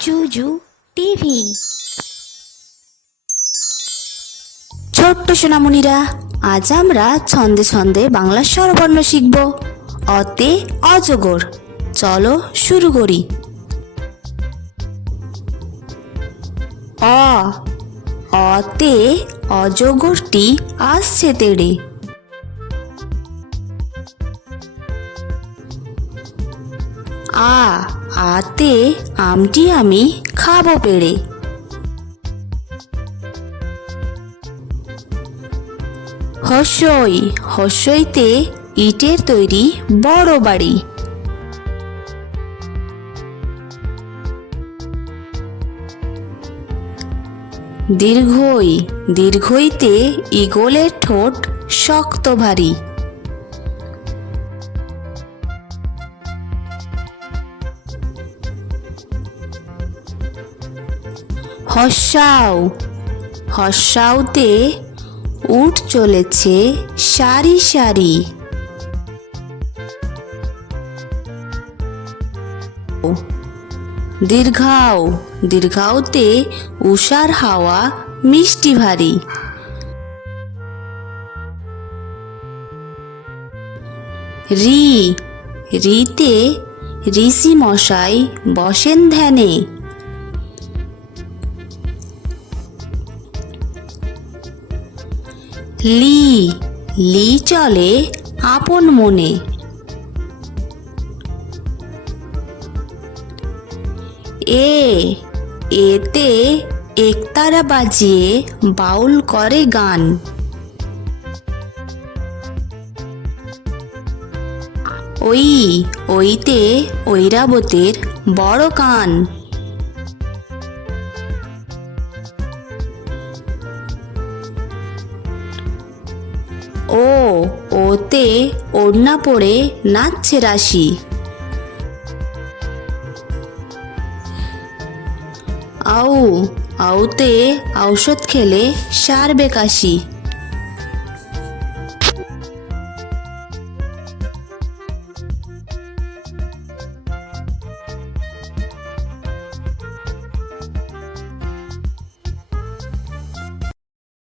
জুজু TV. ছোট্ট সোনামণিরা, আজ আমরা ছন্দে ছন্দে বাংলা স্বরবর্ণ শিখব। অতে অজগর। চলো শুরু করি। অ, অতে অজগরটি আসছে তেড়ে। আ আতে আমটি আমি খাব পেড়ে। হস্যই, হস্যইতে ইটের তৈরি বড় বাড়ি। দীর্ঘই, দীর্ঘইতে ইগলের ঠোঁট শক্ত ভারী। হস্যাও হস্যাউতে উঠ চলেছে সারি সারি। দীর্ঘাও। দীর্ঘাওতে উষার হাওয়া, মিষ্টি ভারী। রি। রিতে ঋষি মশাই বসেন ধ্যানে। লি লি চলে আপন মনে। এ, এতে একতারা বাজিয়ে বাউল করে গান। ওই, ওইতে ঐরাবতের বড় কান। ও ওতে ওড়না পড়ে নাচছে রাশি। আউ আউতে ঔষধ খেলে সারবে কাশি।